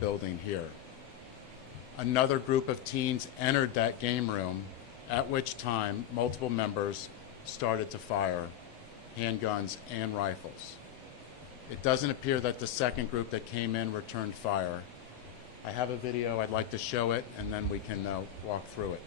building here. Another group of teens entered that game room, at which time multiple members started to fire handguns and rifles. It doesn't appear that the second group that came in returned fire. I have a video, I'd like to show it, and then we can walk through it.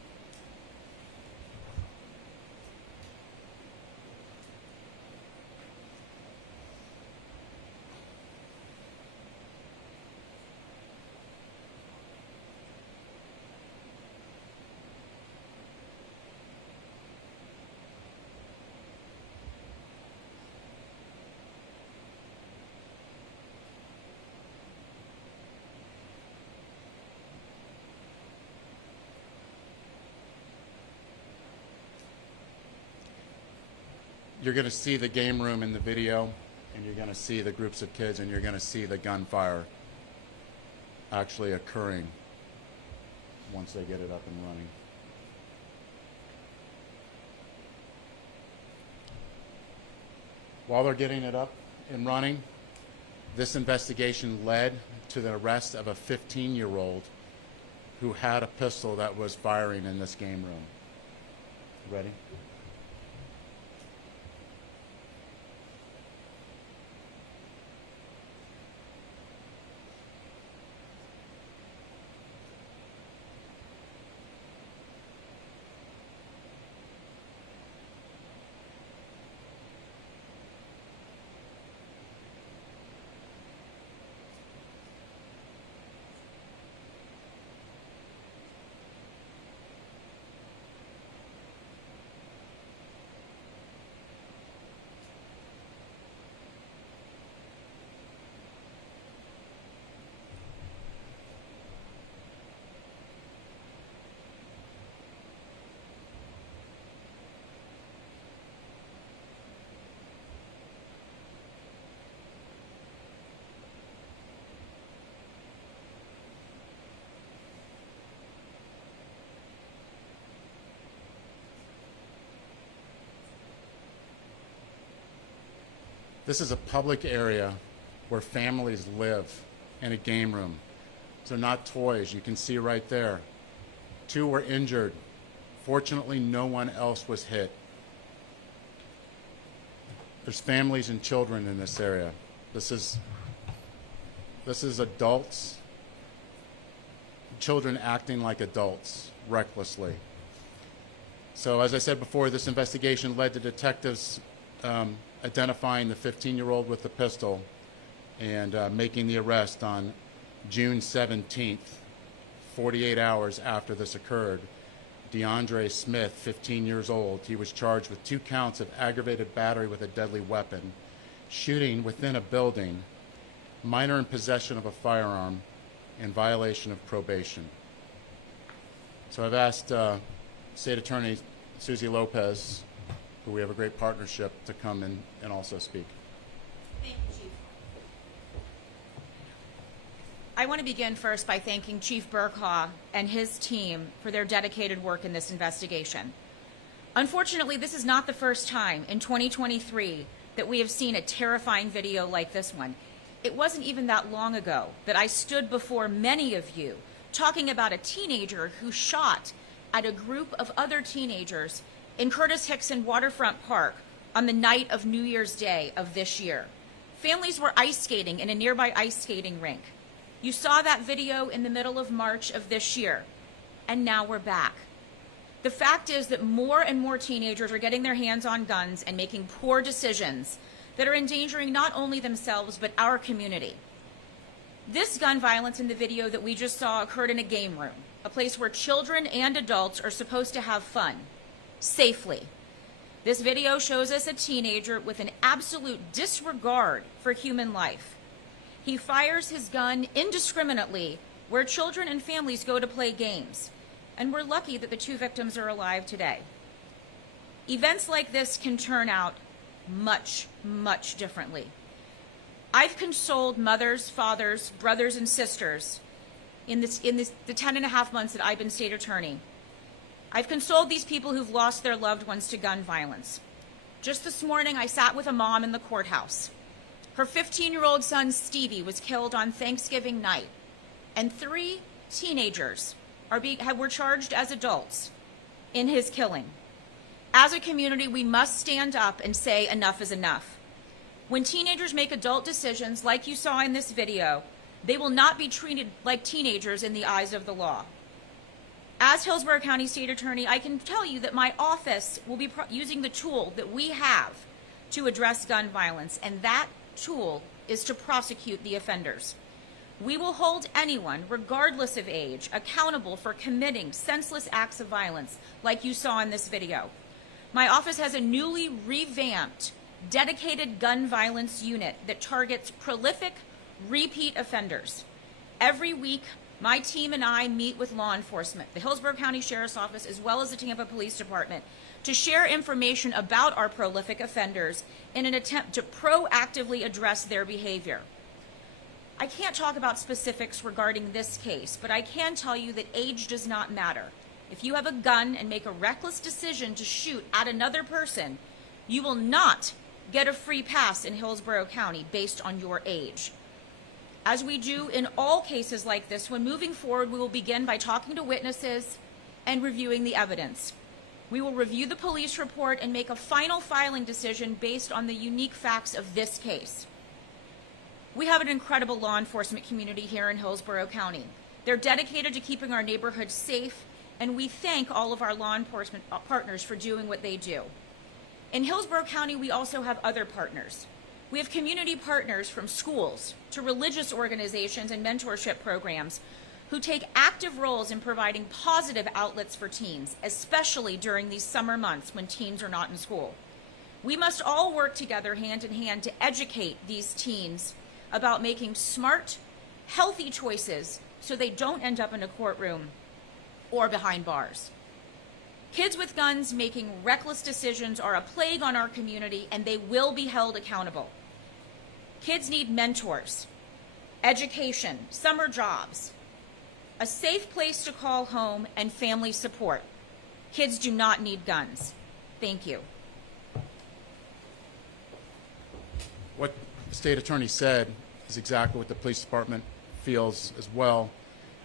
You're going to see the game room in the video, and you're going to see the groups of kids, and you're going to see the gunfire actually occurring once they get it up and running. While they're getting it up and running, this investigation led to the arrest of a 15-year-old who had a pistol that was firing in this game room. Ready? This is a public area where families live in a game room. So not toys, you can see right there. 2 were injured. Fortunately, no one else was hit. There's families and children in this area. This is adults, children acting like adults recklessly. So as I said before, this investigation led to detectives identifying the 15-year-old with the pistol and making the arrest on June 17th, 48 hours after this occurred. DeAndre Smith, 15 years old, he was charged with 2 counts of aggravated battery with a deadly weapon, shooting within a building, minor in possession of a firearm, and violation of probation. So I've asked State Attorney Susie Lopez, who we have a great partnership, to come in and also speak. Thank you, Chief. I want to begin first by thanking Chief Burkhaw and his team for their dedicated work in this investigation. Unfortunately, this is not the first time in 2023 that we have seen a terrifying video like this one. It wasn't even that long ago that I stood before many of you talking about a teenager who shot at a group of other teenagers in Curtis Hickson Waterfront Park on the night of New Year's Day of this year. Families were ice skating in a nearby ice skating rink. You saw that video in the middle of March of this year, and now we're back. The fact is that more and more teenagers are getting their hands on guns and making poor decisions that are endangering not only themselves, but our community. This gun violence in the video that we just saw occurred in a game room, a place where children and adults are supposed to have fun, safely. This video shows us a teenager with an absolute disregard for human life. He fires his gun indiscriminately where children and families go to play games, and we're lucky that the 2 victims are alive today. Events like this can turn out much, much differently. I've consoled mothers, fathers, brothers, and sisters in the 10.5 months that I've been state attorney. I've consoled these people who've lost their loved ones to gun violence. Just this morning, I sat with a mom in the courthouse. Her 15-year-old son, Stevie, was killed on Thanksgiving night. and 3 teenagers were charged as adults in his killing. As a community, we must stand up and say enough is enough. When teenagers make adult decisions, like you saw in this video, they will not be treated like teenagers in the eyes of the law. As Hillsborough County State Attorney, I can tell you that my office will be using the tool that we have to address gun violence, and that tool is to prosecute the offenders. We will hold anyone, regardless of age, accountable for committing senseless acts of violence like you saw in this video. My office has a newly revamped, dedicated gun violence unit that targets prolific, repeat offenders. Every week, my team and I meet with law enforcement, the Hillsborough County Sheriff's Office, as well as the Tampa Police Department, to share information about our prolific offenders in an attempt to proactively address their behavior. I can't talk about specifics regarding this case, but I can tell you that age does not matter. If you have a gun and make a reckless decision to shoot at another person, you will not get a free pass in Hillsborough County based on your age. As we do in all cases like this, when moving forward, we will begin by talking to witnesses and reviewing the evidence. We will review the police report and make a final filing decision based on the unique facts of this case. We have an incredible law enforcement community here in Hillsborough County. They're dedicated to keeping our neighborhoods safe, and we thank all of our law enforcement partners for doing what they do. In Hillsborough County, we also have other partners. We have community partners from schools to religious organizations and mentorship programs who take active roles in providing positive outlets for teens, especially during these summer months when teens are not in school. We must all work together hand in hand to educate these teens about making smart, healthy choices so they don't end up in a courtroom or behind bars. Kids with guns making reckless decisions are a plague on our community, and they will be held accountable. Kids need mentors, education, summer jobs, a safe place to call home, and family support. Kids do not need guns. Thank you. What the state attorney said is exactly what the police department feels as well,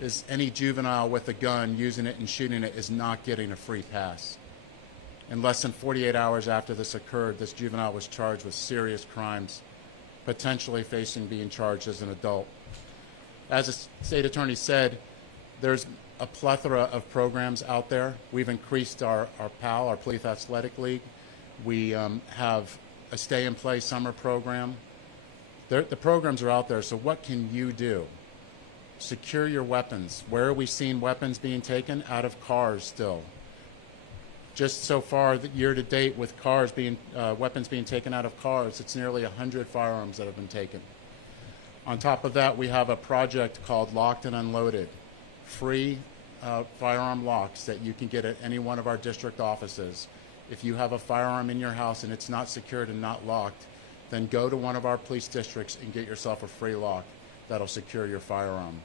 is any juvenile with a gun using it and shooting it is not getting a free pass. In less than 48 hours after this occurred, this juvenile was charged with serious crimes, potentially facing being charged as an adult. As the state attorney said, there's a plethora of programs out there. We've increased our PAL, our Police Athletic League. We have a stay-and-play summer program. The programs are out there, so what can you do? Secure your weapons. Where are we seeing weapons being taken? Out of cars still. Just so far, year to date, with cars weapons being taken out of cars, it's nearly 100 firearms that have been taken. On top of that, we have a project called Locked and Unloaded, free firearm locks that you can get at any one of our district offices. If you have a firearm in your house and it's not secured and not locked, then go to one of our police districts and get yourself a free lock that'll secure your firearm.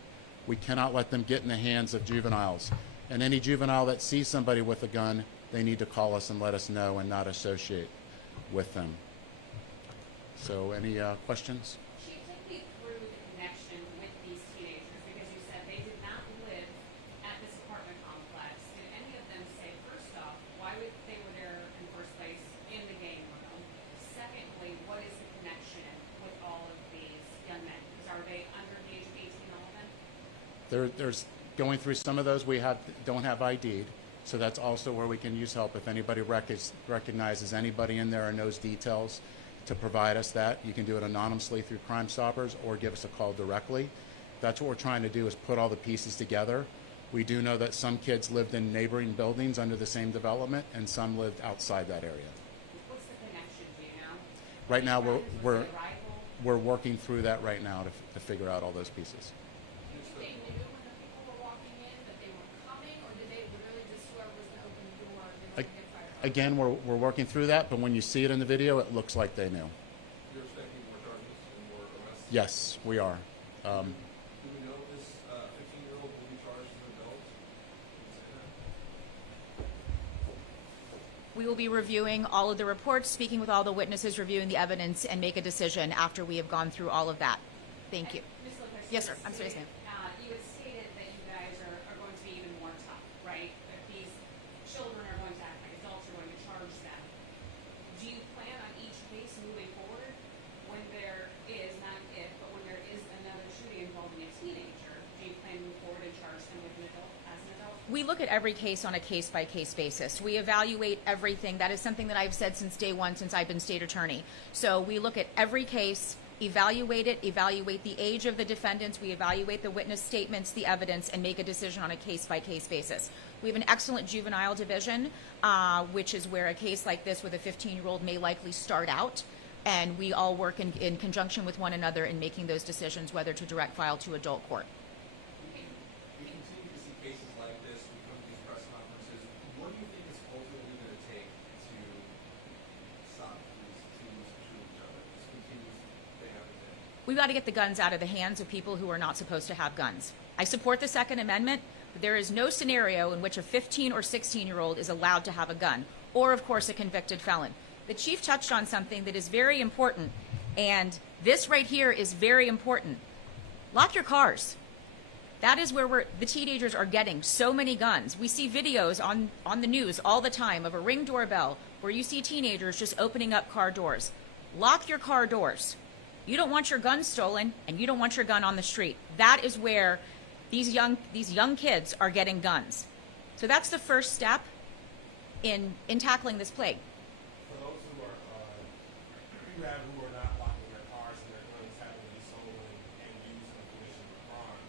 We cannot let them get in the hands of juveniles. And any juvenile that sees somebody with a gun, they need to call us and let us know and not associate with them. So any questions? Chief, take me through the connection with these teenagers, because you said they did not live at this apartment complex. Did any of them say, first off, why they were there in the first place in the game room? Secondly, what is the connection with all of these young men? Because are they under the age of 18, all of them? There's going through some of those we don't have ID'd, so that's also where we can use help. If anybody recognizes anybody in there and knows details, to provide us that. You can do it anonymously through Crime Stoppers or give us a call directly. That's what we're trying to do, is put all the pieces together. We do know that some kids lived in neighboring buildings under the same development, and some lived outside that area. What's the connection, do you know? Right now, Was it a rival? we're working through that right now to figure out all those pieces. They knew when the people were walking in that they were coming, or did they literally just whoever was going to open the door, they were going to get fired? Again, we're working through that, but when you see it in the video, it looks like they knew. You're expecting more charges and more arrests? Yes, we are. Do we know if this 15-year-old will be charged as an adult? We will be reviewing all of the reports, speaking with all the witnesses, reviewing the evidence, and make a decision after we have gone through all of that. Thank you. Ms. Lopez, Yes, sir. I'm serious, ma'am. You had We look at every case on a case-by-case basis. We evaluate everything. That is something that I've said since day one, since I've been state attorney. So we look at every case, evaluate it, evaluate the age of the defendants, we evaluate the witness statements, the evidence, and make a decision on a case-by-case basis. We have an excellent juvenile division, which is where a case like this with a 15-year-old may likely start out, and we all work in conjunction with one another in making those decisions, whether to direct file to adult court. We continue to see cases like this. We come to these press conferences. What do you think it's ultimately going to take to stop these teams shooting each other? This continues day after day. We've got to get the guns out of the hands of people who are not supposed to have guns. I support the Second Amendment, but there is no scenario in which a 15 or 16-year-old is allowed to have a gun, or, of course, a convicted felon. The chief touched on something that is very important, and this right here is very important. Lock your cars. That is where the teenagers are getting so many guns. We see videos on the news all the time of a Ring doorbell where you see teenagers just opening up car doors. Lock your car doors. You don't want your gun stolen, and you don't want your gun on the street. That is where these young kids are getting guns. So that's the first step in tackling this plague. For those who are not locking their cars and their guns having to be stolen and used in the commission of a crime,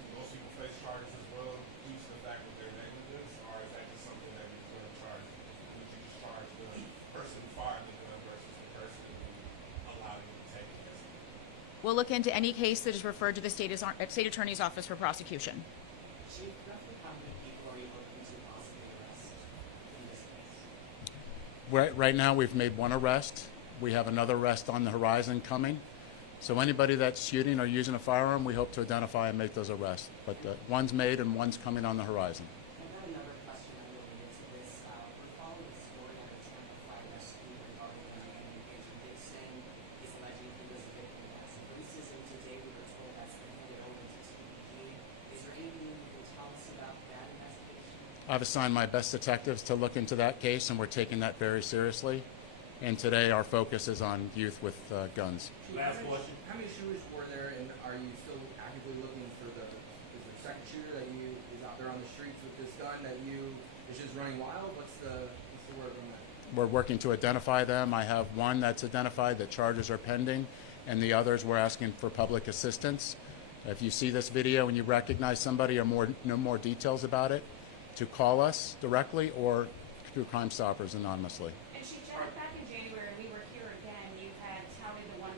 do those people face charges as well due to the fact that they're negligence, or is that just something that you're going to charge? Would you just charge the person who fired the gun versus the person who allowed it to take it? We'll look into any case that is referred to the state attorney's office for prosecution. Chief, roughly how many people are you looking to possibly arrest in this case? Right now, we've made one arrest. We have another arrest on the horizon coming. So anybody that's shooting or using a firearm, we hope to identify and make those arrests. But one's made and one's coming on the horizon. And then another question unrelated to this. We're following a story on the Tampa fire rescue regarding a man Andrew Dixon is alleging he was a victim of acid racism. Today we were told that's been handed over to TPD. Is there anything you can tell us about that investigation? I've assigned my best detectives to look into that case, and we're taking that very seriously. And today our focus is on youth with guns. Last question. How many shooters were there, and are you still actively looking for is there a second shooter that is out there on the streets with this gun that is just running wild? What's the word on that? We're working to identify them. I have one that's identified, the charges are pending, and the others we're asking for public assistance. If you see this video and you recognize somebody or know more details about it, to call us directly or through Crime Stoppers anonymously. And Chief Janet, back in January, we were here again, you had touted the $1.5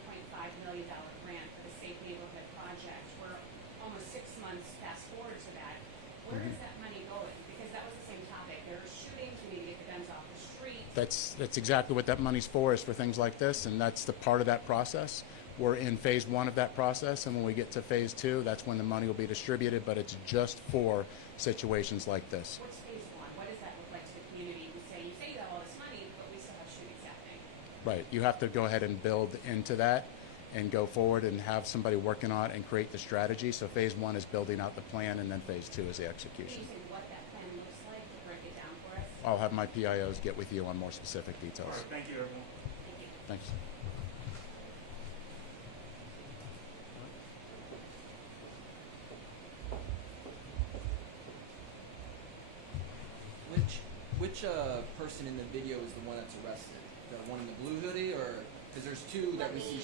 million grant for the Safe Neighborhood Project. We're almost 6 months fast forward to that. Where is that money going? Because that was the same topic. There are shootings, we need to get the guns off the street. That's exactly what that money's for, is for things like this, and that's the part of that process. We're in phase 1 of that process, and when we get to phase 2, that's when the money will be distributed, but it's just for situations like this. What's phase 1? What does that look like to the community? You say you have all this money, but we still have shootings happening. Right. You have to go ahead and build into that and go forward and have somebody working on it and create the strategy. So phase 1 is building out the plan, and then phase 2 is the Can execution. you say what that plan looks like to break it down for us? I'll have my PIOs get with you on more specific details. All right, thank you, everyone. Thank you. Thanks. Which person in the video is the one that's arrested? The one in the blue hoodie, or because there's two that we see